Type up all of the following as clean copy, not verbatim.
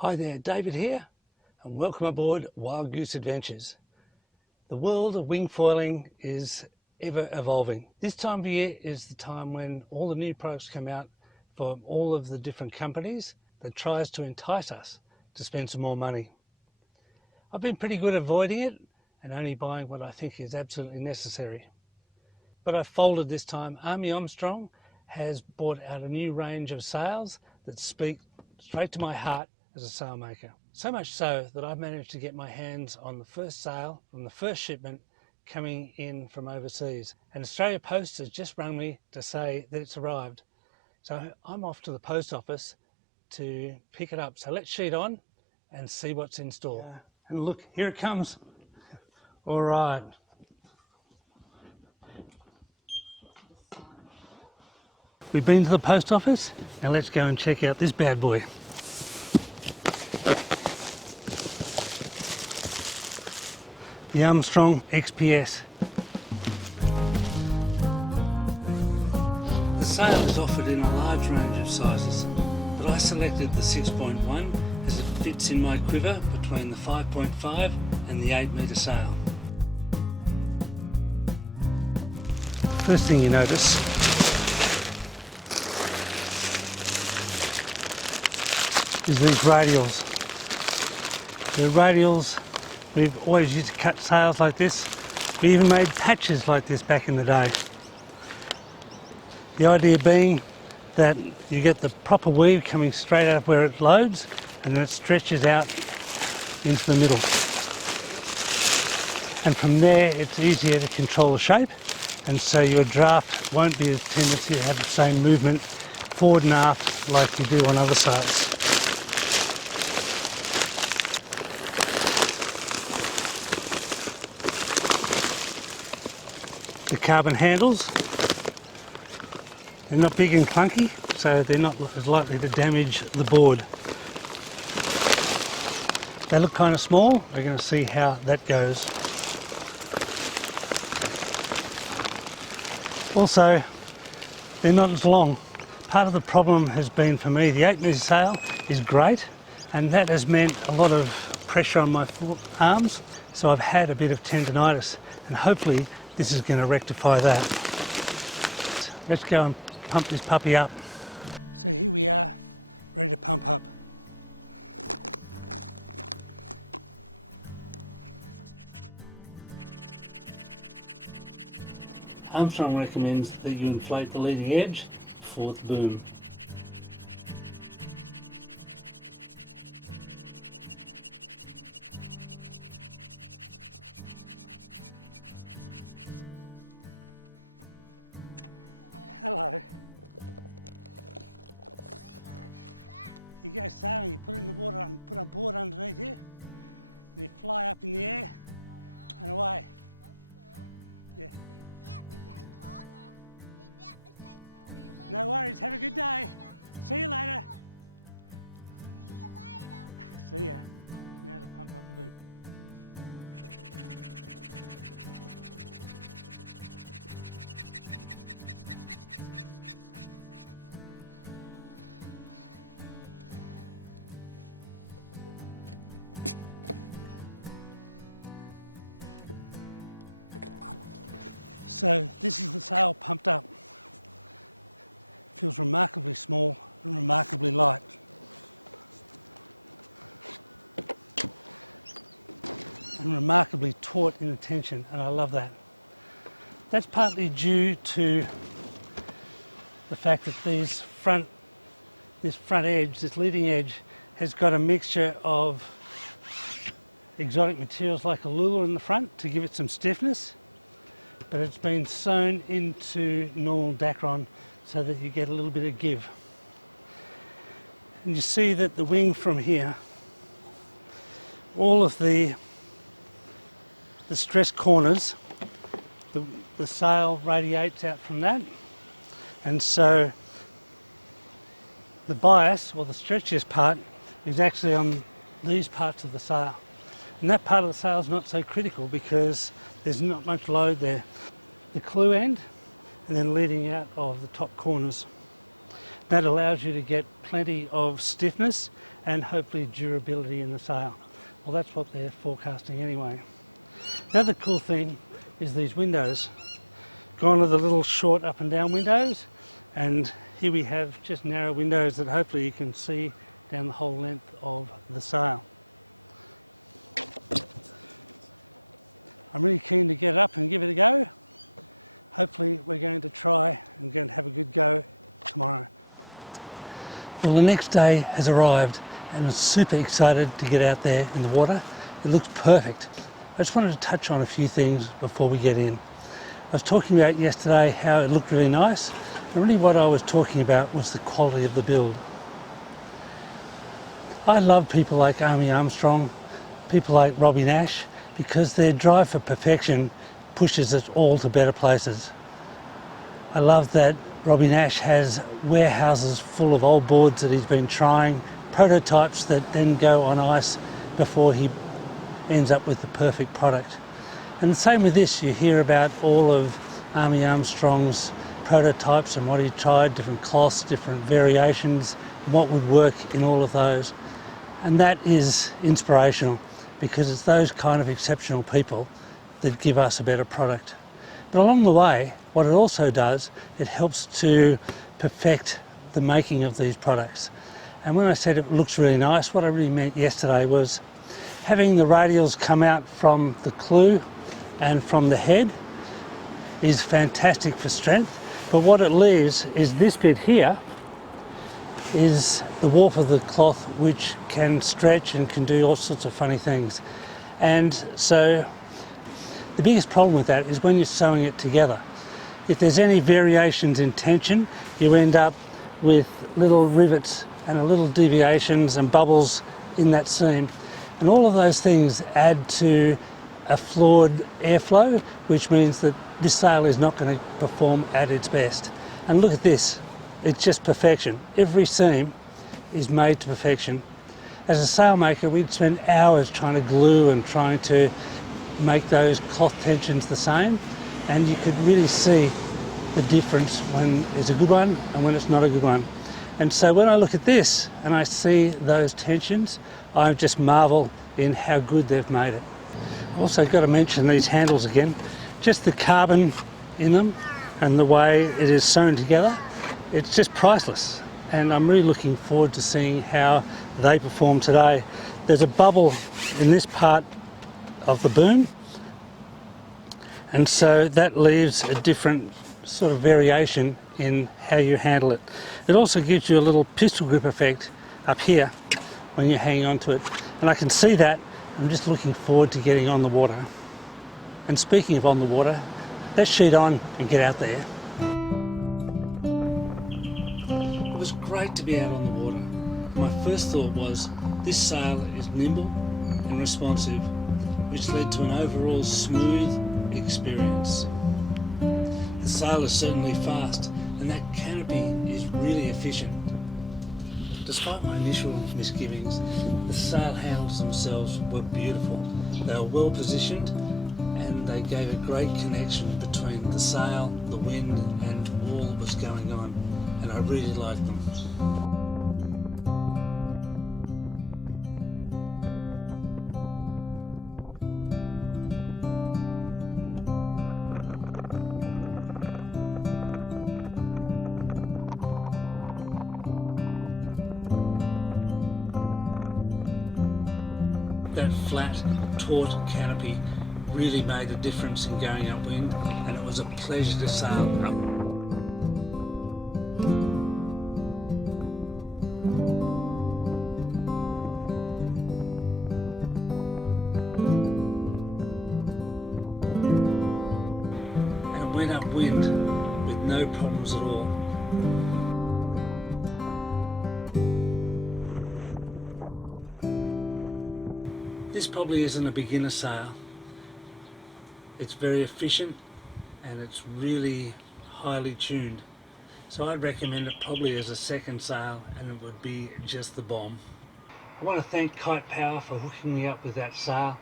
Hi there, David here, and welcome aboard Wild Goose Adventures. The world of wing foiling is ever evolving. This time of year is the time when all the new products come out from all of the different companies that tries to entice us to spend some more money. I've been pretty good at avoiding it and only buying what I think is absolutely necessary. But I've folded this time. Armstrong has brought out a new range of sails that speak straight to my heart. Yeah, and look, here it comes. All right. We've been to the post office. Now let's go and check out this bad boy. The Armstrong XPS. The sail is offered in a large range of sizes, but I selected the 6.1 as it fits in my quiver between the 5.5 and the 8 metre sail. First thing you notice is these radials. The radials, we've always used to cut sails like this. We even made patches like this back in the day. The idea being that you get the proper weave coming straight out of where it loads, and then it stretches out into the middle. And from there it's easier to control the shape, and so your draft won't be as tendency to have the same movement forward and aft like you do on other sails. The carbon handles, they're not big and clunky, so they're not as likely to damage the board. They look kind of small. We're going to see how that goes. Also, they're not as long. Part of the problem has been for me, the 8 metre sail is great, and that has meant a lot of pressure on my arms, so I've had a bit of tendinitis, and hopefully this is going to rectify that. Let's go and pump this puppy up. So here we are, ready to pump up. Armstrong recommends that you inflate the leading edge before the boom. Hello. You go sailing, you put it in the water and put a board underneath you, and you fly up in the air and away. Yeah. No worries, have a good day. See you later. See ya. Now to pump up the boom. So this is the sail pumped up. Feels remarkably small and remarkably light. And remarkably taut in the tension, and I love that. That's partly due to the fact that this front edge, this leading edge, has got a mixture of exotic materials like alula in the front to give it some stiffness, but it's been sewn into normal Dacron so that you get a little bit of give. And you see that the wing from here, all of the stress corners, the sail radiates out from that, and so the bias, or the stretchiest part, is actually on these parts of the sail. And that part of the sail is not so critical because there's not much load there. The clew end, and then leading out of the top corners. That allows you to get plenty of stiffness and hopefully durability in the sail. Well, that's what they're forecasting anyway. The other cool thing is these windows. Gone are the little short up and down windows, and here we have just narrow windows that hopefully you can see down the whole length of the sail. I'm really keen to get up and give it a go. Hopefully we're going to try and going to have a good go tomorrow. Well, the next day has arrived and I'm super excited to get out there in the water. It looks perfect. I just wanted to touch on a few things before we get in. I was talking about yesterday how it looked really nice, and really what I was talking about was the quality of the build. I love people like Armstrong, people like Robbie Nash, because their drive for perfection pushes us all to better places. I love that Robbie Nash has warehouses full of old boards that he's been trying, prototypes that then go on ice before he ends up with the perfect product. And the same with this, you hear about all of Army Armstrong's prototypes and what he tried, different cloths, different variations, and what would work in all of those. And that is inspirational, because it's those kind of exceptional people that give us a better product. But along the way, what it also does, it helps to perfect the making of these products. And when I said it looks really nice, what I really meant yesterday was having the radials come out from the clew and from the head is fantastic for strength. But what it leaves is this bit here is the warp of the cloth, which can stretch and can do all sorts of funny things. And so the biggest problem with that is when you're sewing it together. If there's any variations in tension, you end up with little rivets and little deviations and bubbles in that seam. And all of those things add to a flawed airflow, which means that this sail is not going to perform at its best. And look at this, it's just perfection. Every seam is made to perfection. As a sailmaker, we'd spend hours trying to glue and trying to make those cloth tensions the same, and you could really see the difference when it's a good one and when it's not a good one. And so when I look at this and I see those tensions, I just marvel in how good they've made it. I've also got to mention these handles again. Just the carbon in them and the way it is sewn together, it's just priceless. And I'm really looking forward to seeing how they perform today. There's a bubble in this part of the boom, and so that leaves a different sort of variation in how you handle it. It also gives you a little pistol grip effect up here when you're hanging onto it, and I can see that. I'm just looking forward to getting on the water. And speaking of on the water, let's sheet on and get out there. It was great to be out on the water. My first thought was, this sail is nimble and responsive, which led to an overall smooth experience. The sail is certainly fast, and that canopy is really efficient. Despite my initial misgivings, the sail handles themselves were beautiful. They were well positioned, and they gave a great connection between the sail, the wind, and all that was going on, and I really liked them. That flat, taut canopy really made a difference in going upwind, and it was a pleasure to sail up. And it went upwind with no problems at all. This probably isn't a beginner sail. It's very efficient and it's really highly tuned. So I'd recommend it probably as a second sail, and it would be just the bomb. I want to thank Kite Power for hooking me up with that sail.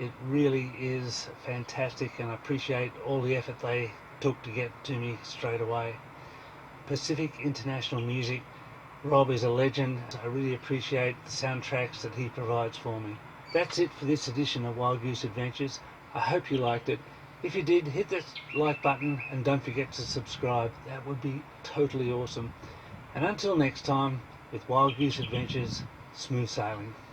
It really is fantastic, and I appreciate all the effort they took to get to me straight away. Pacific International Music. Rob is a legend. I really appreciate the soundtracks that he provides for me. That's it for this edition of Wild Goose Adventures. I hope you liked it. If you did, hit that like button and don't forget to subscribe. That would be totally awesome. And until next time, with Wild Goose Adventures, smooth sailing.